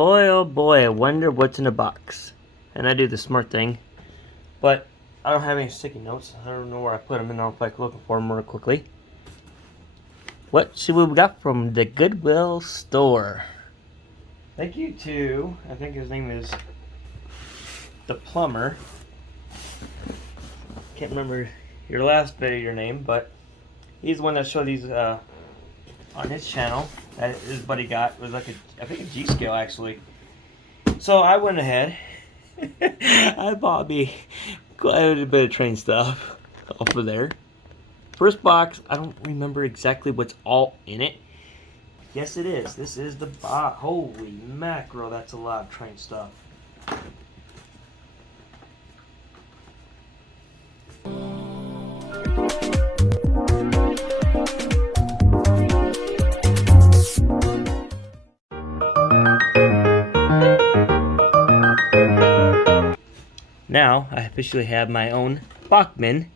Boy, oh boy, I wonder what's in the box. And I do the smart thing. But I don't have any sticky notes. I don't know where I put them, and I'll like looking for them real quickly. What see what we got from the Goodwill store? Thank you to, I think his name is the plumber. Can't remember your last bit of your name, but he's the one that showed these on his channel that his buddy got. It was like I think a G scale actually. So I went ahead. I bought me quite a bit of train stuff off of there. First box, I don't remember exactly what's all in it. Yes, it is. This is the box. Holy mackerel, that's a lot of train stuff. Now, I officially have my own Bachmann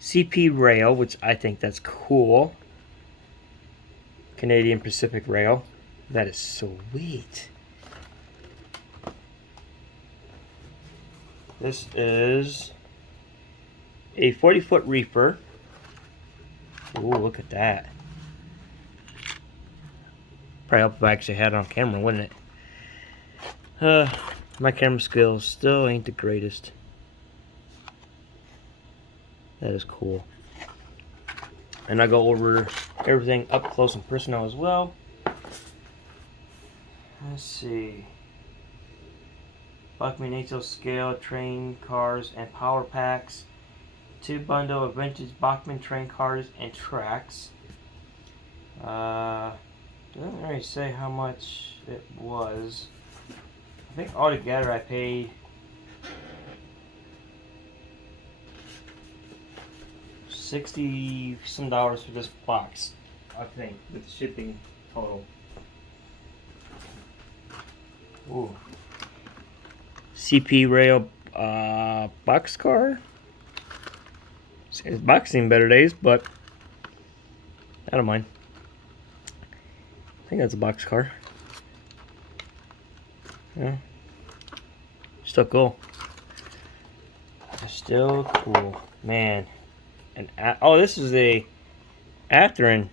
CP rail, which I think that's cool. Canadian Pacific Rail. That is sweet. This is a 40-foot reefer. Ooh, look at that. Probably help if I actually had it on camera, wouldn't it? My camera skills still ain't the greatest. That is cool. And I go over everything up close and personal as well. Let's see. Bachmann HL scale, train cars, and power packs. 2 bundle of vintage Bachmann train cars and tracks. Doesn't really say how much it was. I think altogether I paid $60 some for this box, I think, with shipping total. Ooh. CP rail boxcar. It's boxing better days, but I don't mind. I think that's a boxcar. Yeah. Still cool. Still cool. Man. Oh, this is a Athearn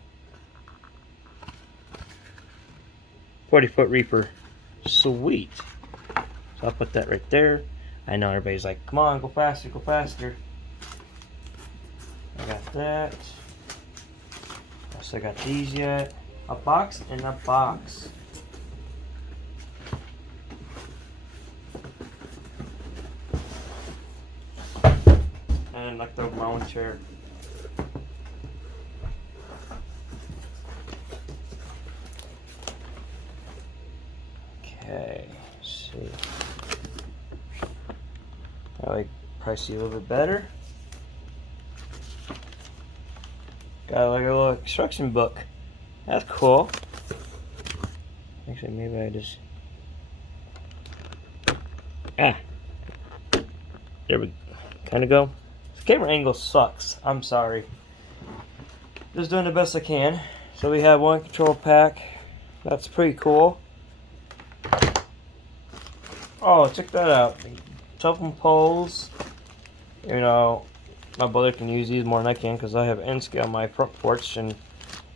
40-foot reefer. Sweet. So I'll put that right there. I know everybody's like, come on, go faster, go faster. I got that. Also, I got these yet. A box in a box. And like the round chair. Okay, let's see. That way probably see a little bit better. Got like a little instruction book. That's cool. Actually, maybe I just there we kind of go. The camera angle sucks. I'm sorry. Just doing the best I can. So we have one control pack. That's pretty cool. Oh, check that out. Telephone poles. You know, my brother can use these more than I can because I have N-scale on my front porch, and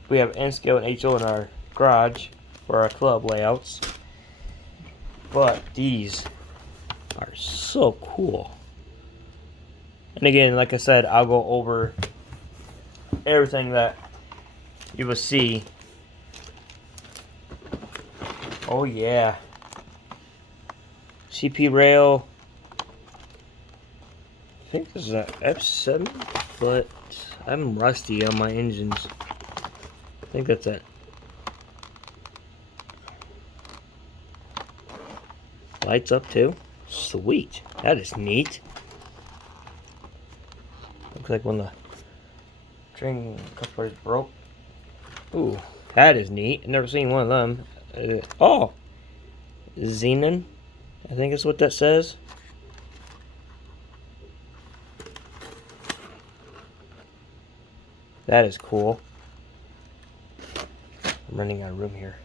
we have N-scale and HO in our garage for our club layouts. But these are so cool. And again, like I said, I'll go over everything that you will see. Oh yeah. CP rail. I think this is a F7, but I'm rusty on my engines. I think that's it. Lights up too. Sweet. That is neat. Looks like when the train couplers broke. Ooh, that is neat. I've never seen one of them. Oh, Xenon, I think is what that says. That is cool. I'm running out of room here.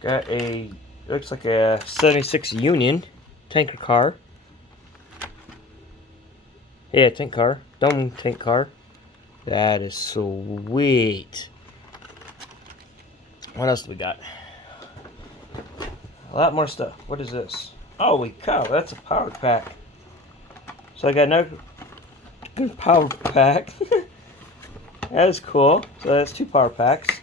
Got a, looks like a 76 Union tanker car. Yeah, tank car. Dome tank car. That is sweet. What else do we got? A lot more stuff. What is this? Holy cow, that's a power pack. So I got another good power pack. That is cool. So that's 2 power packs.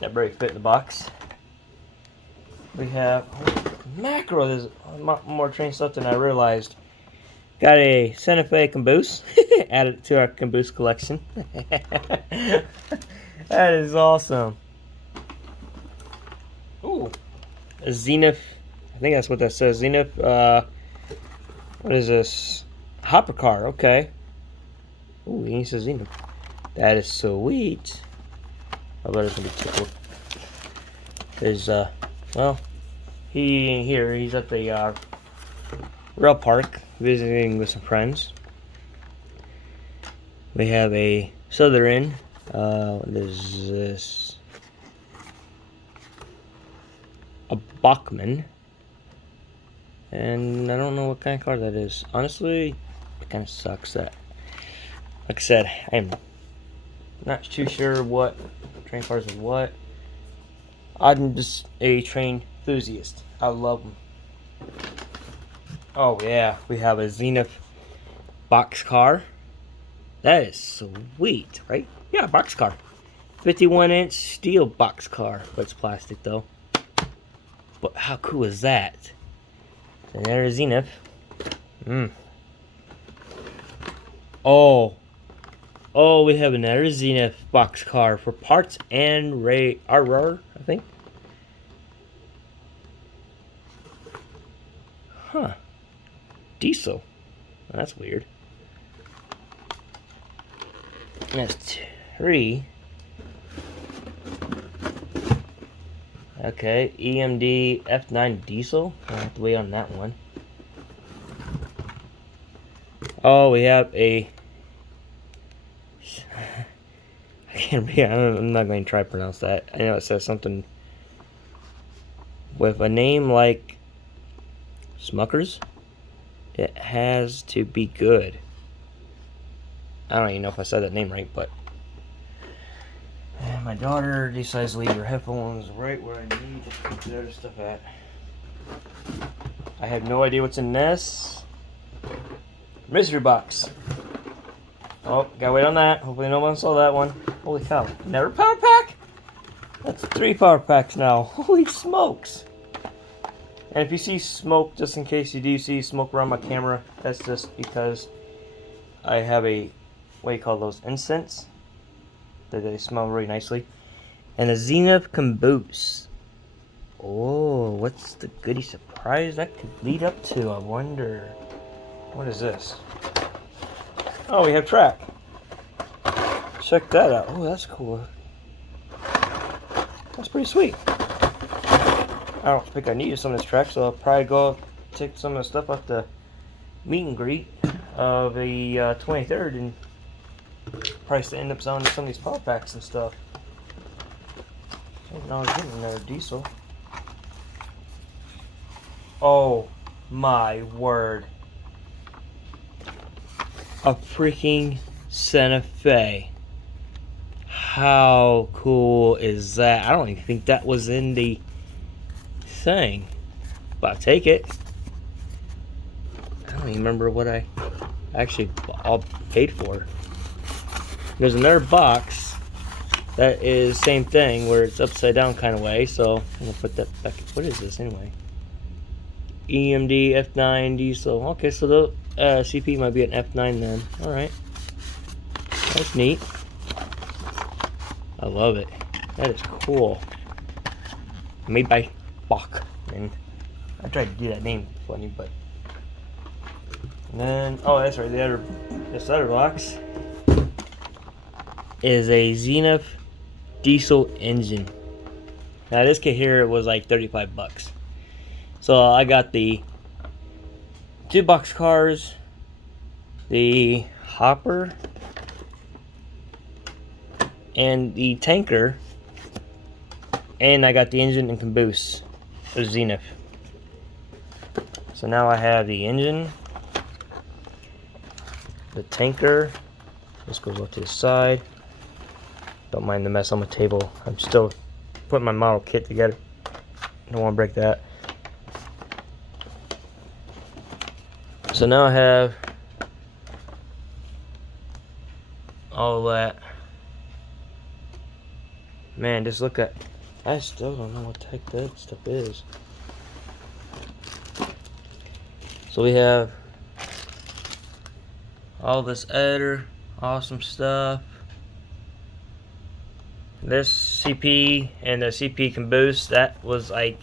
That very fit in the box. We have mackerel. There's more train stuff than I realized. Got a Santa Fe caboose. Added to our caboose collection. That is awesome. Ooh, a Zenith. I think that's what that says. Zenith. What is this? Hopper car. Okay. Ooh, he says Zenith. That is sweet. I bet it's gonna be tickled. There's well, he ain't here. He's at the rail park visiting with some friends. We have a Southern. There's this a Bachman, and I don't know what kind of car that is. Honestly, it kind of sucks. That, like I said, I'm not too sure what train cars are what. I'm just a train enthusiast. I love them. Oh yeah, we have a Zenith box car. That is sweet, right? Yeah, box car. 51-inch steel box car, but it's plastic though. But how cool is that? And there's Zenith. Oh, we have another Zenith box car for parts and RR, I think. Huh. Diesel. That's weird. That's 3. Okay, EMD F9 diesel. I'll have to wait on that one. Oh, we have a. I can't read. I'm not going to try to pronounce that. I know it says something with a name like Smuckers. It has to be good. I don't even know if I said that name right, but my daughter decides to leave her headphones right where I need to put the other stuff at. I have no idea what's in this mystery box. Oh, gotta wait on that. Hopefully no one saw that one. Holy cow. Another power pack? That's 3 power packs now. Holy smokes. And if you see smoke, just in case you do see smoke around my camera, that's just because I have a, what do you call those, incense? That they smell really nicely. And a Zenith caboose. Oh, what's the goodie surprise that could lead up to? I wonder. What is this? Oh, we have track. Check that out. Oh, that's cool. That's pretty sweet. I don't think I needed some of this track, so I'll probably go take some of the stuff off the meet and greet of the 23rd and probably end up selling some of these power packs and stuff. I was getting another diesel. Oh my word. A freaking Santa Fe. How cool is that? I don't even think that was in the thing, but I'll take it. I don't even remember what I actually all paid for. There's another box that is same thing where it's upside down kind of way, so I'm gonna put that back. What is this anyway? EMD F9 diesel. Okay, so the CP might be an F9 then. All right, that's neat. I love it. That is cool. Made by Bach. And I tried to do that name funny, but. And then, oh, that's right. This other box is a Zenith diesel engine. Now this kit here was like 35 bucks. So I got the 2 box cars, the hopper, and the tanker And I got the engine and caboose of Zenith. So now I have the engine, the tanker. This goes off to the side. Don't mind the mess on my table. I'm still putting my model kit together. Don't want to break that. So now I have all that. Man, just look at. I still don't know what the heck that stuff is. So we have all this other awesome stuff. This CP and the CP caboose, that was like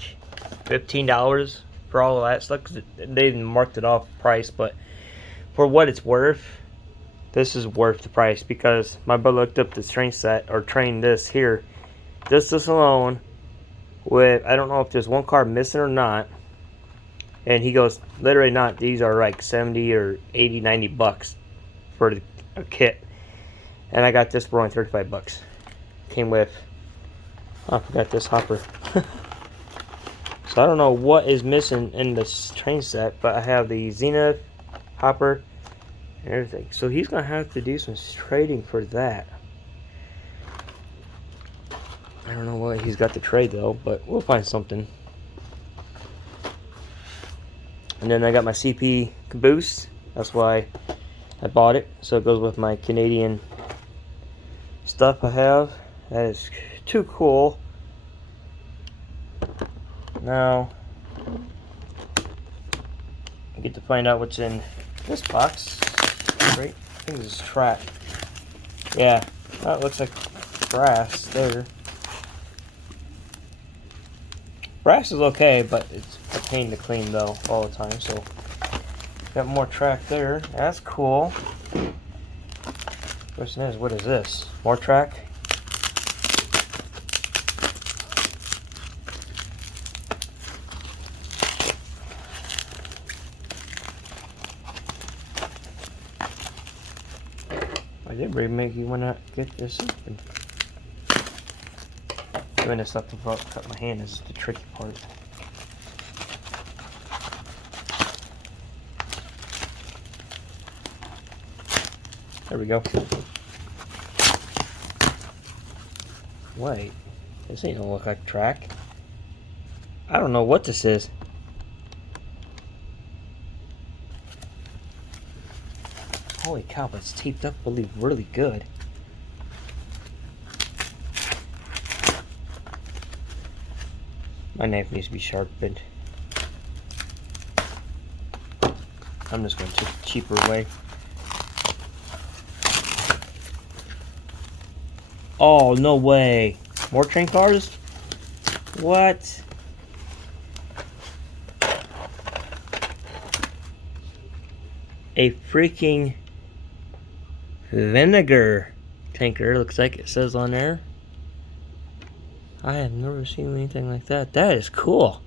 $15 for all of that stuff, because they marked it off price, but for what it's worth, this is worth the price, because my brother looked up this train set, or train this here, just this alone, with, I don't know if there's one car missing or not, and he goes, literally not, these are like 70 or 80, 90 bucks for a kit, and I got this for only 35 bucks. Came with, oh, I forgot this hopper. So I don't know what is missing in this train set, but I have the Zenith hopper and everything. So he's gonna have to do some trading for that. I don't know what he's got to trade though, but we'll find something. And then I got my CP caboose. That's why I bought it. So it goes with my Canadian stuff I have. That is too cool. Now, I get to find out what's in this box. Great. I think this is track. Yeah, that looks like brass there. Brass is okay, but it's a pain to clean though all the time. So, got more track there. That's cool. Question is, what is this? More track? I did really make you want to get this open. Doing this up to cut my hand is the tricky part. There we go. Wait, this ain't gonna look like track. I don't know what this is. Holy cow, but it's taped up really good. My knife needs to be sharpened. I'm just going to take the cheaper way. Oh, no way. More train cars? What? A freaking vinegar tanker, looks like it says on there. I have never seen anything like that. That is cool.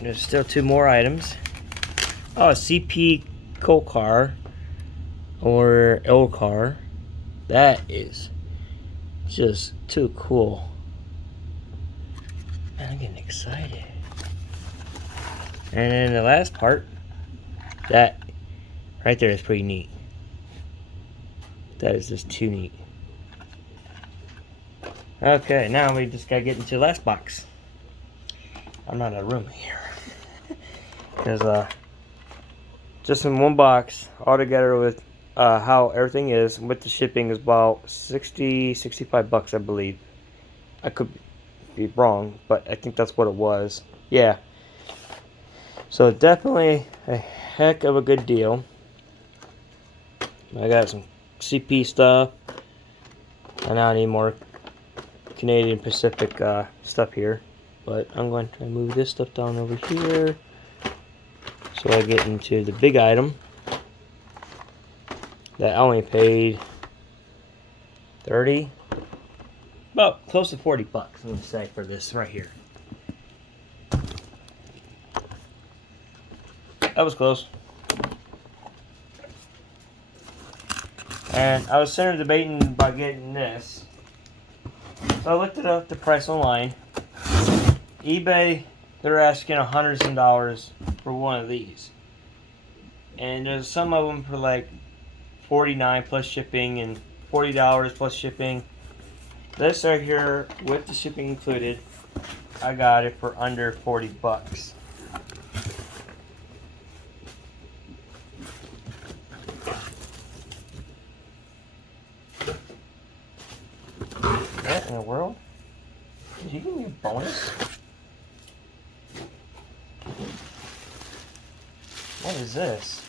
There's still two more items. Oh, a CP coal car or L car. That is just too cool. Man, I'm getting excited. And then the last part, that right there is pretty neat. That is just too neat. Okay, now we just gotta get into the last box. I'm out of room here. Because just in one box, all together with how everything is, with the shipping is about 65 bucks, I believe. I could be wrong, but I think that's what it was. Yeah. So definitely a heck of a good deal. I got some CP stuff. I now need more Canadian Pacific stuff here. But I'm going to move this stuff down over here. So I get into the big item. That I only paid 30, about close to 40 bucks, I'm going to say, for this right here. That was close. And I was sitting there debating about getting this. So I looked it up, the price online. eBay, they're asking hundreds of dollars for one of these. And there's some of them for like $49 plus shipping and $40 plus shipping. This right here, with the shipping included, I got it for under 40 bucks. What in the world? Did you give me a bonus? What is this?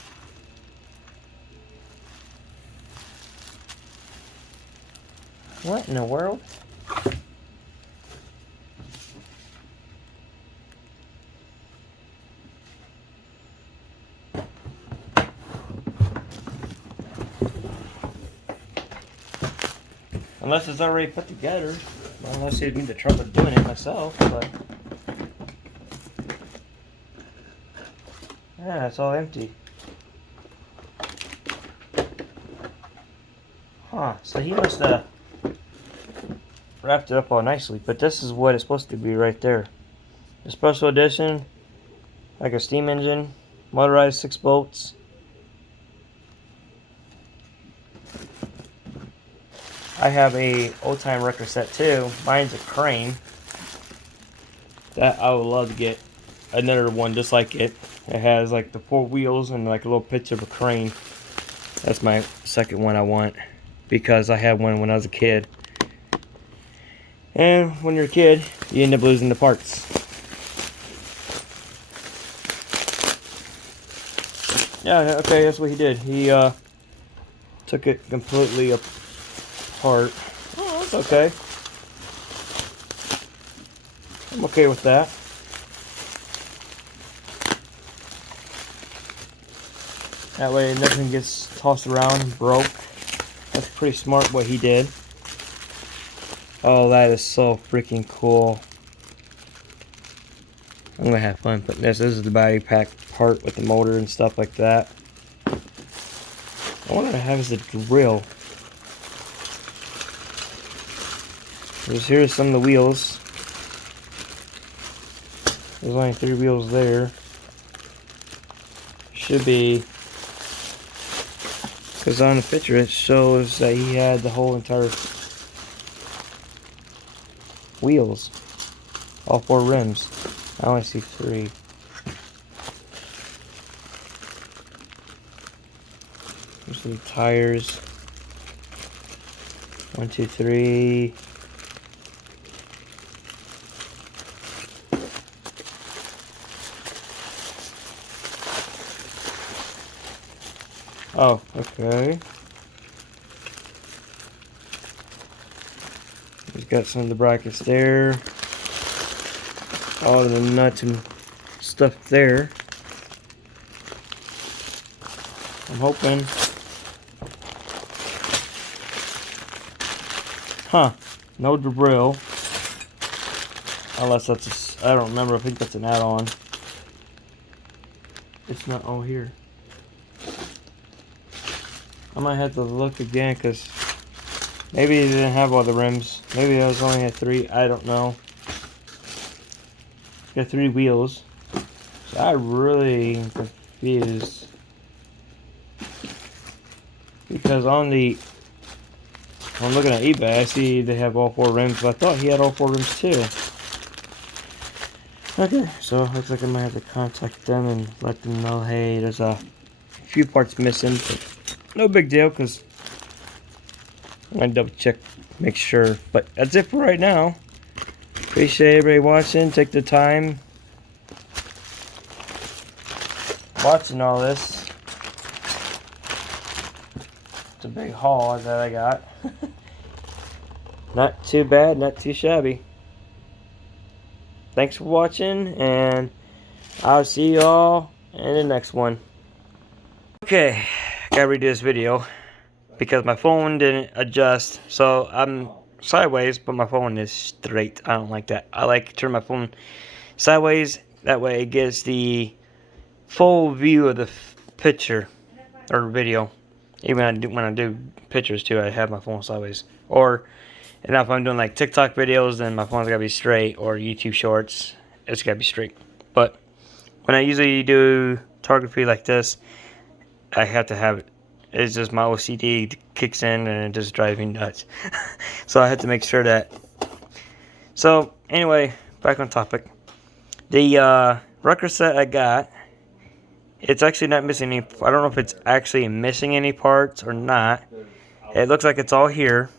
What in the world? Unless it's already put together. Well, unless it'd be the trouble of doing it myself, but yeah, it's all empty. Huh, so he must have wrapped it up all nicely, but this is what it's supposed to be right there. The special edition, like a steam engine, motorized 6 bolts. I have a old time record set too. Mine's a crane. That I would love to get another one just like it. It has like the 4 wheels and like a little picture of a crane. That's my second one I want because I had one when I was a kid. And when you're a kid, you end up losing the parts. Yeah, okay, that's what he did. He took it completely apart. Oh, that's okay. I'm okay with that. That way nothing gets tossed around and broke. That's pretty smart what he did. Oh, that is so freaking cool. I'm gonna have fun putting this. This is the battery pack part with the motor and stuff like that. I wonder how is the drill. Here's some of the wheels. There's only 3 wheels there. Should be, because on the picture it shows that he had the whole entire wheels, all 4 rims. I only see 3. There's the tires. 1, 2, 3. Oh, okay. He's got some of the brackets there. All of the nuts and stuff there. I'm hoping. Huh. No drill. Unless that's I don't remember. I think that's an add-on. It's not all here. I might have to look again because maybe they didn't have all the rims. Maybe I was only at 3. I don't know. Got 3 wheels. So I really am confused. Because I'm looking at eBay, I see they have all 4 rims, but I thought he had all 4 rims too. Okay, so looks like I might have to contact them and let them know, hey, there's a few parts missing, but no big deal, because I'm going to double check, make sure. But that's it for right now. Appreciate everybody watching. Take the time watching all this. It's a big haul that I got. Not too bad, not too shabby. Thanks for watching, and I'll see you all in the next one. Okay, gotta redo this video because my phone didn't adjust. So I'm sideways, but my phone is straight. I don't like that. I like to turn my phone sideways. That way it gets the full view of the picture or video. Even when I do pictures too, I have my phone sideways. Or, and if I'm doing like TikTok videos, then my phone's gotta be straight. Or YouTube Shorts, it's gotta be straight. But when I usually do photography like this, I have to have it. It's just my OCD kicks in and it just drives me nuts. So I have to make sure that. So anyway, back on topic. The record set I got, it's actually not missing any. I don't know if it's actually missing any parts or not. It looks like it's all here.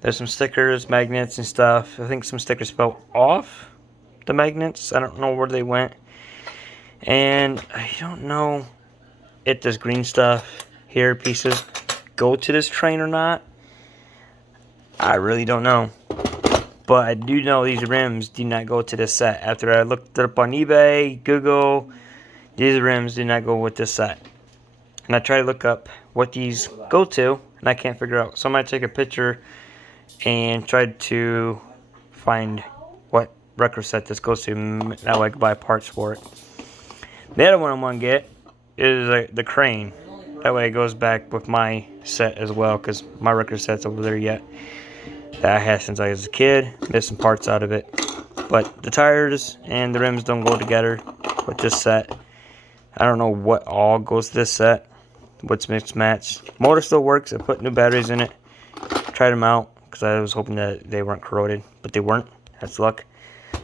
There's some stickers, magnets, and stuff. I think some stickers fell off the magnets. I don't know where they went. And I don't know if this green stuff here, pieces, go to this train or not. I really don't know. But I do know these rims do not go to this set. After I looked it up on eBay, Google, these rims do not go with this set. And I try to look up what these go to, and I can't figure out. So I'm going to take a picture and try to find what record set this goes to. That way I can buy parts for it. The other one I'm going to get is the crane. That way it goes back with my set as well, because my record set's over there yet. That I had since I was a kid. Missing parts out of it. But the tires and the rims don't go together with this set. I don't know what all goes to this set. What's mixed match. Motor still works. I put new batteries in it. Tried them out because I was hoping that they weren't corroded. But they weren't. That's luck.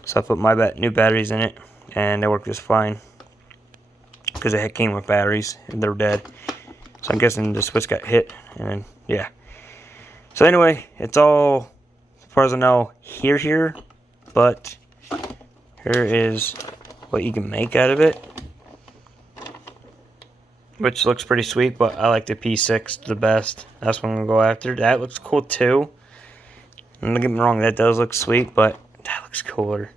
So I put my new batteries in it. And they work just fine. Because it came with batteries. And they're dead. So I'm guessing the switch got hit. And yeah. So anyway, it's all, as far as I know, here. But here is what you can make out of it. Which looks pretty sweet, but I like the P6 the best. That's what I'm going to go after. That looks cool too. And don't get me wrong, that does look sweet, but that looks cooler.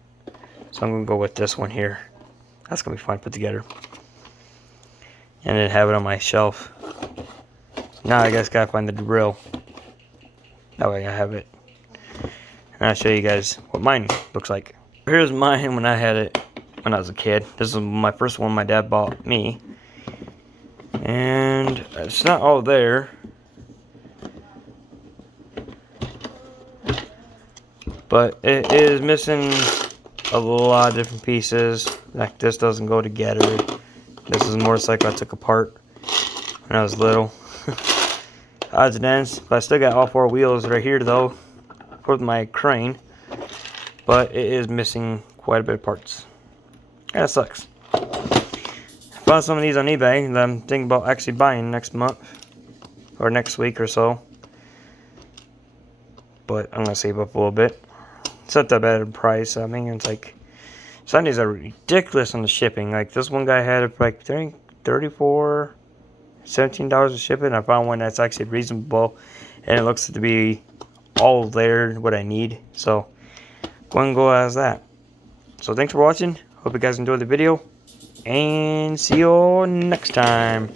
So I'm going to go with this one here. That's going to be fun to put together. And then have it on my shelf. Now I guess got to find the drill. That way I have it. And I'll show you guys what mine looks like. Here's mine when I had it when I was a kid. This is my first one my dad bought me. And it's not all there. But it is missing a lot of different pieces. Like this doesn't go together. This is a motorcycle I took apart when I was little. Odds and ends. But I still got all four wheels right here though for my crane. But it is missing quite a bit of parts. That sucks. Found some of these on eBay that I'm thinking about actually buying next month or next week or so. But I'm gonna save up a little bit. It's not that bad of a price. I mean, it's like Sundays are ridiculous on the shipping. Like this one guy had it for like $34, $17 of shipping. I found one that's actually reasonable, and it looks to be all there what I need. So go and go as that. So thanks for watching. Hope you guys enjoyed the video. And see you all next time.